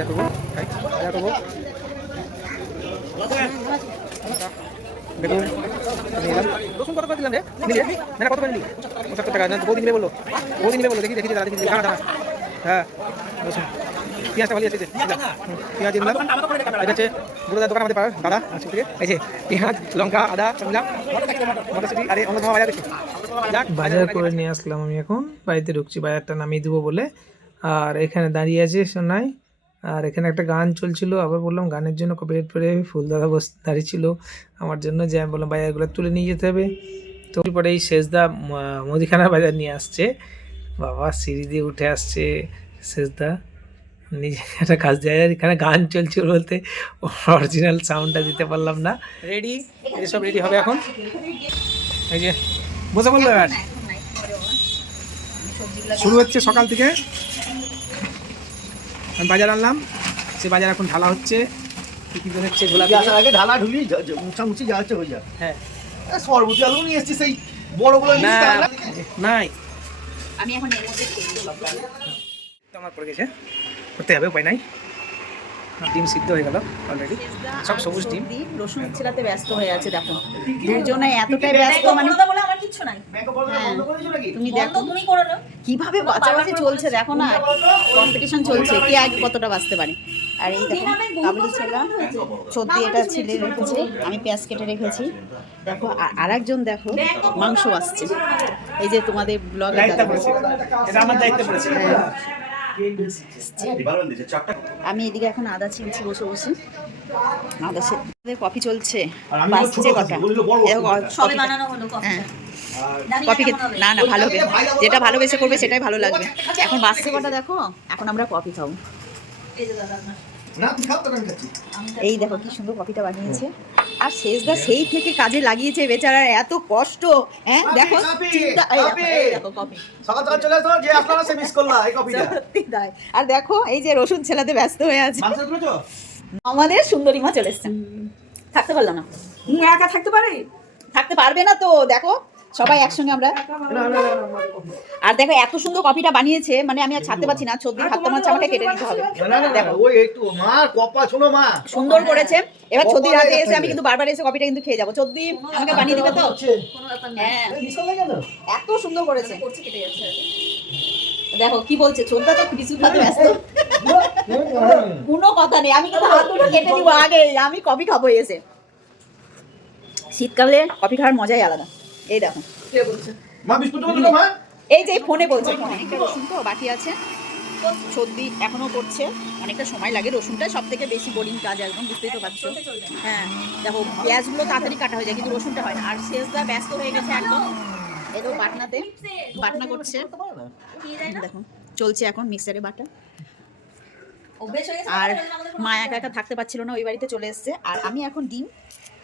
দেখুন রসুন কত করে দিলাম রে? না কত করে নিলি? 75 টাকা। বৌদি নিবে বললো, দেখি দাদা দেখি দাঁড়া। হ্যাঁ রসুন, পেঁয়াজটা ভালো আছে, পেঁয়াজ দিলাম। এটা হচ্ছে গুঁড়োদার দোকান আমাদের পাবে দাদা আজকে থেকে। এই যে পেঁয়াজ, লঙ্কা, আদা সব নিলাম, মটরশুঁটি। আরে অন্য সময় বাজার দেখছি, বাজার করে নিয়ে আসলাম। আমি এখন বাড়িতে ঢুকছি বাজারটা নামিয়ে দেবো বলে। আর এখানে দাঁড়িয়ে আছে সোনাই, আর এখানে একটা গান চলছিল। আবার বললাম গানের জন্য কপিরাইট পরে ফুল দাদা দাঁড়িয়ে ছিল আমার জন্য, যে আমি বললাম বাজারগুলো তুলে নিয়ে যেতে হবে। তো পরে এই শেষদা মুদিখানার বাজার নিয়ে আসছে। বাবা সিঁড়ি দিয়ে উঠে আসছে শেষদা, নিজে একটা কাজ দেয়। আর এখানে গান চলছিল বলতে অরিজিনাল সাউন্ডটা দিতে পারলাম না। রেডি, এসব রেডি হবে এখন। এই যে বসে বললো এবার শুরু হচ্ছে সকাল থেকে। আমি বাজার আনলাম, সে বাজার এখন ঢালা হচ্ছে। কি হচ্ছে গোলাপি আসার আগে ঢালা ঢুলি মুছামুছি যা হচ্ছে হয়ে যাবে। হ্যাঁ সরবতি আলু নিয়ে এসছি, সেই বড়গুলো নাই আমি এখন এর মধ্যে আমার পড়ে গেছে, করতে হবে, উপায় নাই। ডিম সিদ্ধ হয়ে গেল অলরেডি, সব সবুজ ডিম। রসুন ছিলাতে ব্যস্ত হয়ে আছে, দেখো দুজনে এতটাই ব্যস্ত, মানে বলে আমার কিচ্ছু নাই। তুমি দেখো তুমি করো না কিভাবে বাঁচাবাচি চলছে, দেখো না কম্পিটিশন চলছে কে আগে কতটা বাঁচতে পারে। আর এই দেখো কাবুলি ছোলা, সর্দি এটা ছিলে রেখেছে, আমি পেঁয়াজ কেটে রেখেছি। দেখো আর একজন দেখো মাংস আসছে, এই যে তোমাদের ব্লগে এটা আমার দায়িত্ব পড়েছে। আমি এদিকে এখন আদা ছিলছি বসে বসে। আদা ছিলতে কফি চলছে, বাজছে কটা? সবে বানানো হলো হ্যাঁ কফি খেতে না ভালো হবে, যেটা ভালোবেসে করবে সেটাই ভালো লাগবে। এখন বাজছে কটা দেখো, এখন আমরা কফি খাবো। এই দেখো কি সুন্দর কফিটা বানিয়েছে। আর শেষদা সেই থেকে কাজে লাগিয়েছে বেচারা, এত কষ্ট। হ্যাঁ দেখো দেখো কফি সকাল সকাল চলে আসো, যে আপনারা সে মিস করলা এই কফিটা। আর দেখো এই যে রসুন ছেলাতে ব্যস্ত হয়ে আছে। আমাদের সুন্দরী মা চলে এসছেন, থাকতে পারলাম না। একা থাকতে পারে? থাকতে পারবে না তো, দেখো সবাই একসঙ্গে আমরা। আর দেখো এত সুন্দর কফিটা বানিয়েছে, মানে আমি আর ছাড়তে পারছি না। সর্দি হাতটা মাছ আমাকে কেটে নিতে হবে। দেখো ওই একটু মা কপা শোনো মা সুন্দর করেছে। এবার সর্দির হাতে এসে আমি কিন্তু বারবার এসে কফিটা কিন্তু খেয়ে যাবো। সর্দি আমাকে বানিয়ে দিবে তো? হ্যাঁ এত সুন্দর করেছে। দেখো কি বলছে ছোটদা, তো বিস্কুট খাতে ব্যস্ত। কোনো কথা নেই, আমি কিন্তু হাত দুটো কেটে দিব আগে, আমি কফি খাবো এসে। শীতকালে কফি খাওয়ার মজাই আলাদা। এই দেখো মা বিস্কুট দাও মা। এই যে ফোনে বলছে, অনেকটা রসুন তো বাকি আছে, সর্দি এখনো করছে, অনেকটা সময় লাগে। রসুনটা সব থেকে বেশি বোরিং কাজ, একদম বুঝতেই তো পারছো। হ্যাঁ দেখো পেঁয়াজগুলো তাড়াতাড়ি কাটা হয়ে যায়, কিন্তু রসুনটা হয় না। আর শেষদা ব্যস্ত হয়ে গেছে একদম, এতো বাটনা করছে। দেখো চলছে এখন মিক্সারে বাটা। আর মা একা একা থাকতে পারছিল না, ওই বাড়িতে চলে এসছে। আর আমি এখন ডিম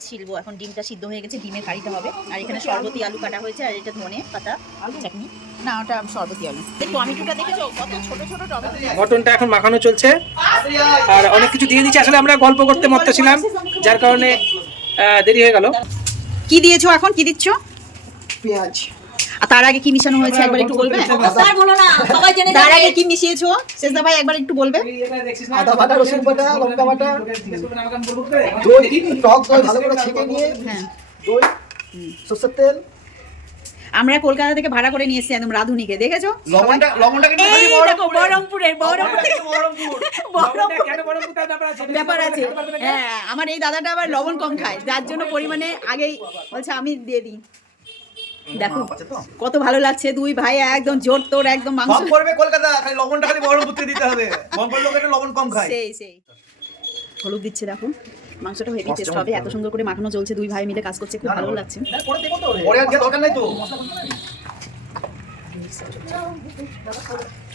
ছিলবো, এখন ডিমটা সিদ্ধ হয়ে গেছে, ডিমের কারিটা হবে। আর এখানে সরবতি আলু কাটা হয়েছে, আর এটা ধনে পাতা আলু চাটনি, না ওটা সরবতি আলু। টমেটোটা দেখেছো কত ছোট ছোট টমেটো। মটনটা এখন মাখানো চলছে, আর অনেক কিছু দিয়ে দিচ্ছে। আসলে আমরা গল্প করতে মত্ত ছিলাম, যার কারণে দেরি হয়ে গেল। কি দিয়েছো এখন, কি দিচ্ছ? পেঁয়াজ। আর তার আগে কি মিশানো হয়েছে একবার একটু বলবে? স্যার বলো না, সবাই জেনে তার যাবে। আগে কি মিশিয়েছো শেষদা ভাই একবার একটু বলবে? আদা বাটা, রসুন বাটা, লঙ্কা বাটা, দই, টক দই ভালো করে ছেঁকে নিয়ে, হ্যাঁ দই, সরষের তেল। আমরা কলকাতা থেকে ভাড়া করে নিয়ে এসেছি একদম রাধুনিকে, দেখেছো? লবণটা কিন্তু এই দেখো বহরমপুরের ব্যাপার আছে। হ্যাঁ আমার এই দাদাটা আবার লবণ কম খায়, যার জন্য পরিমাণে আগেই বলছে আমি দিয়ে দিই। দেখো কত ভালো লাগছে, দুই ভাই একদম জোর তোর, একদম মাংস কম করবে কলকাতা, খালি লবণটা খালি বহরমপুর থেকে দিতে হবে। বহরমপুর লোক একটু লবণ কম খায়। সেই হলুদ দিচ্ছে, দেখো মাংসটা হেভি টেস্ট হবে। এত সুন্দর করে মাখানো চলছে, দুই ভাই মিলে কাজ করছে, খুব ভালো লাগছে। পরে আর দরকার নাই তো,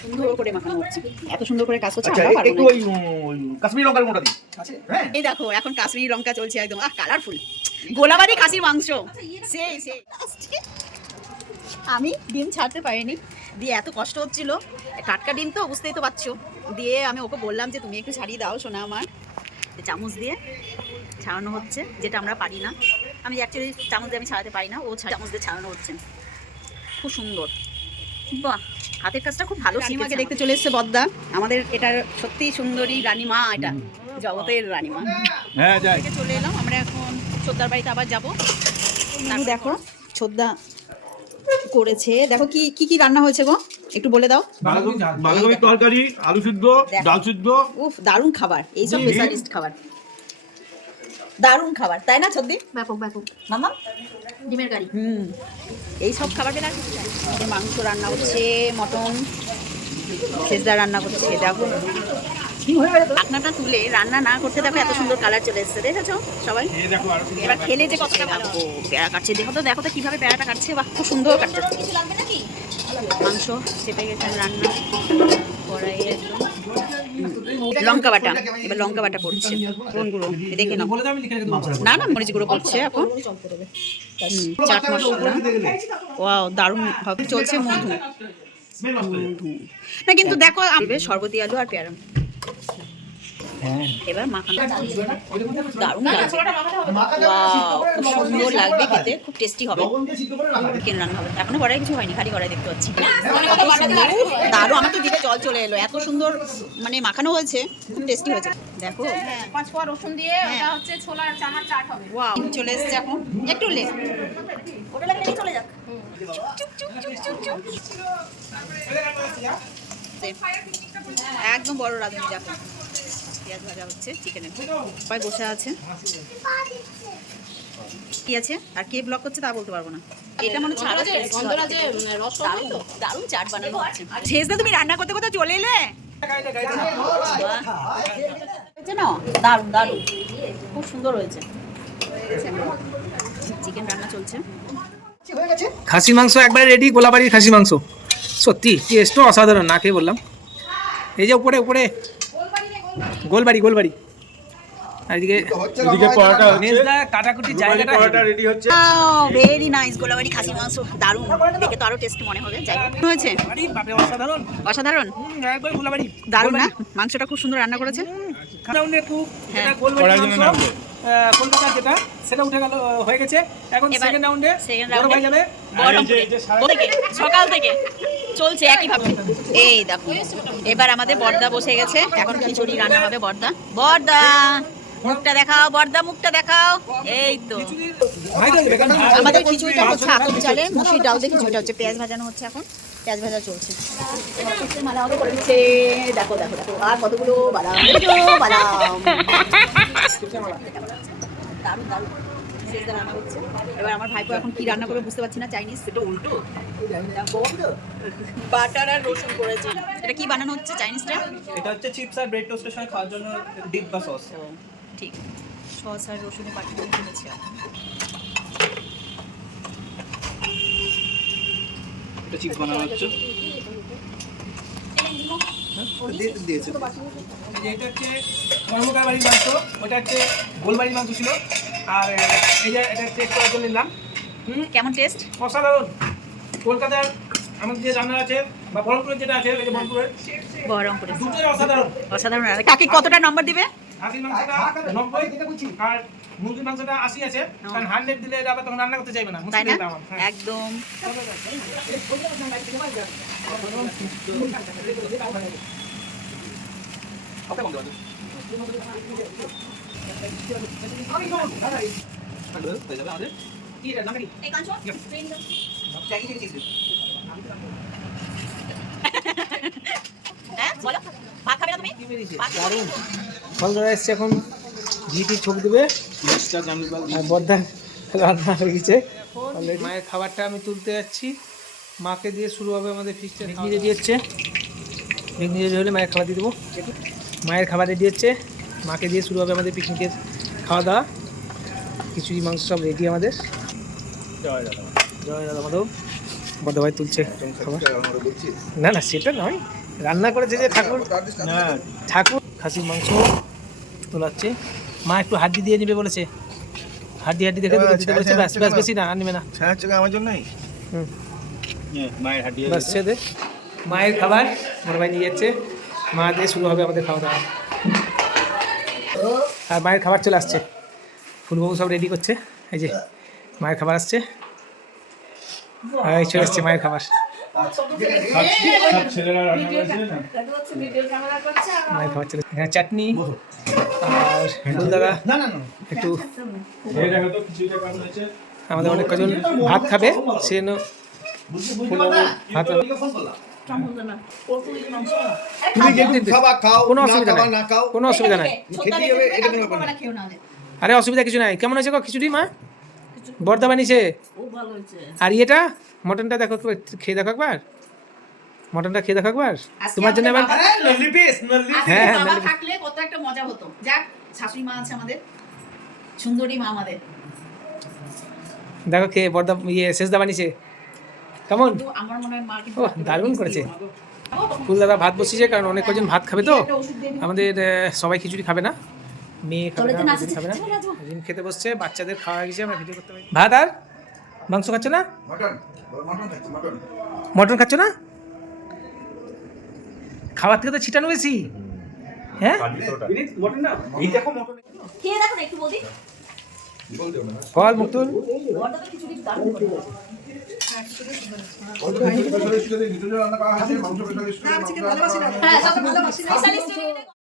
সুন্দর করে মাখানো হচ্ছে, এত সুন্দর করে কাজ করছে। আচ্ছা আমরা পারবো একটু না। ওই কাশ্মীরি লঙ্কার মোটা দিই। হ্যাঁ এই দেখো এখন কাশ্মীরি লঙ্কা চলছে, একদম কালারফুল গোলাবাড়ি খাসির মাংস। সেই আমি ডিম ছাড়তে পারিনি, দিয়ে এত কষ্ট হচ্ছিল। টাটকা ডিম তো বুঝতেই তো পারছো, দিয়ে আমি ওকে বললাম যে তুমি একটু ছাড়িয়ে দাও সোনা আমার। চামচ দিয়ে ছাড়ানো হচ্ছে, যেটা আমরা পারি না। আমি অ্যাকচুয়ালি চামচ দিয়ে আমি ছাড়াতে পারি না, ও চামচ দিয়ে ছাড়ানো হচ্ছে। খুব সুন্দর, বাহ। হাতের কাজটা খুব ভালো। রানীমাকে দেখতে চলে এসেছে বদ্দা, আমাদের এটার সত্যি সুন্দরী রানীমা, এটা জগতের রানীমা। হ্যাঁ যাই। থেকে চলে এলাম আমরা এখন ছোদ্দার বাড়িতে, আবার যাবো। দেখো ছোদ্দা করেছে, দেখো কি কি কি রান্না হয়েছে গো, একটু বলে দাও। বাঁধাকপির তরকারি, আলু সিদ্ধ, ডাল সিদ্ধ। উফ, দারুণ খাবার, এইসব স্পেশালিস্ট খাবার, দারুণ খাবার, তাই না ছদ্দি? ব্যাপক ব্যাপক। মামা ডিমের গাড়ি। এই সব খাবার পেলে আর কিছু চাই না। আমাদের মাংস রান্না হচ্ছে, মটন সেজদা রান্না করছে। দেখো ঢাকনাটা তুলে রান্না না করতে দেখো এত সুন্দর কালার চলে এসেছে, দেখেছো সবাই? এবার খেলে যে কতটা ভালো। পেয়ারা কাটছে, দেখো তো দেখো তো কিভাবে পেয়ারাটা কাটছে, বাহ খুব সুন্দর কাটছে। কিছু লাগবে নাকি? মাংস চেপে গেছে রান্না কড়াইয়ে একদম। লঙ্কা বাটা, এবার লঙ্কা বাটা পড়ছে, কোন গুঁড়ো দেখে নাও। না না, মরিচ গুঁড়ো পড়ছে এখন। চাট মশলা, ওয়াও দারুণ ভাবে চলছে। মধু না কিন্তু দেখো সরবতি আলু আর পেয়ারা। এবার মাখানো দারুণ লাগছে, ওয়াও খুব সুন্দর লাগবে খেতে, খুব টেস্টি হবে। চিকেন রান্না হবে, এখনো কড়াই কিছু হয়নি, খালি কড়াই দেখতে পাচ্ছি। দারুণ, আমার তো দিকে জল চলে এলো, এত সুন্দর মানে মাখানো হয়েছে, খুব টেস্টি হয়েছে। দেখো 5 কোয়া রসুন দিয়ে এটা হচ্ছে ছোলার চানার চাট হবে। ওয়াও চলে এসেছে এখন, একটু লেট ওটা লাগলে চলে যাক। একদম বড় রাঁধুনি। দেখো পেঁয়াজ ভাজা হচ্ছে, চিকেনের সবাই বসে আছে। কি আছে আর কে ব্লক করছে তা বলতে পারবো না। এটা মনে হচ্ছে আরো গন্ধরা যে রস দারুণ দারুণ চাট বানানো হচ্ছে। শেষদা তুমি রান্না করতে করতে চলে এলে? হয়েছে না, দারুণ দারুণ, খুব সুন্দর হয়েছে। চিকেন রান্না চলছে। খাসি মাংস একবারে রেডি, গোলাবাড়ির খাসি মাংস, সত্যি টেস্টও অসাধারণ, না খেয়ে বললাম। এই যে উপরে উপরে গোলবাড়ি, গোলবাড়ি। আর এদিকে মেজদা কাটাকুটি জায়গাটা রেডি হচ্ছে। ভেরি নাইস, গোলাবাড়ি খাসি মাংস দারুণ, দেখে তো আরো টেস্ট মনে হবে। যাই হোক হয়েছে, অসাধারণ অসাধারণ একবার গোলাবাড়ি দারুণ না? মাংসটা খুব সুন্দর রান্না করেছে। যেটা গোলবাড়ি মাংস কলকাতা যেটা সেটা উঠে গেল, হয়ে গেছে। এখন সেকেন্ড রাউন্ডে হয়ে যাবে সকাল থেকে চলছে একই ভাবে। এই দেখো এবার আমাদের বর্দা বসে গেছে, এখন খিচুড়ি রান্না হবে। বর্দা, বর্দা মুখটা দেখাও, বর্দা মুখটা দেখাও। এই তো আমাদের খিচুড়িটা হচ্ছে আতপ চালে মুসুরির ডাল দিয়ে খিচুড়িটা হচ্ছে, পেঁয়াজ ভাজানো হচ্ছে, এখন পেঁয়াজ ভাজা চলছে। মালা আমাকে করে দিচ্ছে, দেখো দেখো দেখো, আর কতগুলো বাদাম, বাদাম দারুণ দারুণ সেজদা রান্না হচ্ছে। এবার আমার ভাইপো এখন কি রান্না করবে বুঝতে পারছি না, চাইনিজ। এটা উল্টো বাটার আর রসুন করেছে। এটা কি বানানো হচ্ছে চাইনিজটা? এটা হচ্ছে চিপস আর ব্রেড টোস্টের সঙ্গে খাওয়ার জন্য ডিপ বা সস। ঠিক, সস আর রসুনের বাটি কিনেছে। এটা চিপস বানানো হচ্ছে। দিয়েছে। এটা হচ্ছে কর্মকার বাড়ির মাংস, ওটা হচ্ছে গোলবাড়ির মাংস ছিল। আর এই যে এটা টেস্ট করার জন্য নিলাম। কেমন টেস্ট? অসাধারণ। কলকাতার আমাদের যে রান্না আছে বা বহরমপুরের যেটা আছে, ওই যে বহরমপুরের দুটোই অসাধারণ। অসাধারণ। কাকে কতটা নম্বর দিবে? খাসির মাংসটা 90 আর মুরগির মাংসটা 80 আছে, কারণ 100 দিলে এটা আবার তখন রান্না করতে চাইবে না, তাই না? মুশকিল আমার। হ্যাঁ। একদম হ্যাঁ বলো, ভাত খাবে না তুমি? দারুণ ফল ধরে এসছে, এখন ঘিটি ছোপ দেবে। আর বর্দা রান্না হয়ে গেছে অলরেডি। মায়ের খাবারটা আমি তুলতে যাচ্ছি, মাকে দিয়ে শুরু হবে আমাদের ফিস্টে। বেগনি রেডি হচ্ছে, বেগনি রেডি হলে মায়ের খাবার দিয়ে দেবো। মায়ের খাবার রেডি হচ্ছে, মাকে দিয়ে শুরু হবে আমাদের পিকনিকের খাওয়া দাওয়া। খিচুড়ি মাংস সব রেডি আমাদের। জয় দাদা মাধব। বর্দা ভাই তুলছে খাবার। না না সেটা নয়, রান্না করেছে যে ঠাকুর, ঠাকুর খাসির মাংস তোলাচ্ছে। মা একটু হাড্ডি দিয়ে নেবে বলেছে, হাড্ডি হাড্ডি দেখে দিতে বলেছে। ব্যাস ব্যাস, বেশি না আর নেবে না। আমার জন্যই মায়ের হাড্ডি ব্যাস সে দে। মায়ের খাবার বড় ভাই নিয়ে যাচ্ছে, মা দিয়ে শুরু হবে আমাদের খাওয়া দাওয়া। আর মায়ের খাবার চলে আসছে, ফুলবাবু সব রেডি করছে। এই যে মায়ের খাবার আসছে, চলে আসছে মায়ের খাবার। মায়ের খাবার চলে এখানে চাটনি আর ফুলদাদা একটু আমাদের অনেক কজন ভাত খাবে সে জন্য ফুলবাবু ভাত কোনো অসুবিধা নাই কোনো অসুবিধা নাই আরে অসুবিধা কিছু নাই কেমন আছে গো খিচুড়ি মা বর্দা বানিয়েছে আর ইয়েটা মটনটা দেখো একটু খেয়ে দেখো একবার মটনটা খেয়ে দেখো একবার তোমার জন্য এবার হ্যাঁ হ্যাঁ বাবা থাকলে কত একটা মজা হতো যাক শাশুড়ি মা আছে আমাদের সুন্দরী মা আমাদের দেখো খেয়ে বর্দা ইয়ে শেষদা বানিয়েছে কেমন কিন্তু আমার মনে হয় মা কিন্তু ও দারুণ করেছে ফুলদাদা ভাত বসিয়েছে কারণ অনেক কজন ভাত খাবে তো আমাদের সবাই খিচুড়ি খাবে না মেয়ে খাবে না মেয়ে খাবে না রিম খেতে বসছে বাচ্চাদের খাওয়া হয়ে গেছে আমরা ভিডিও করতে পারি ভাত আর মাংস খাচ্ছ না মটন খাচ্ছ না খাবার থেকে তো ছিটানো বেশি হ্যাঁ খেয়ে দেখো না একটু বলি ফল মুক্তুল বড়টা তো খিচুড়ি দারুণ করে হ্যাঁ সব ভালোবাসি না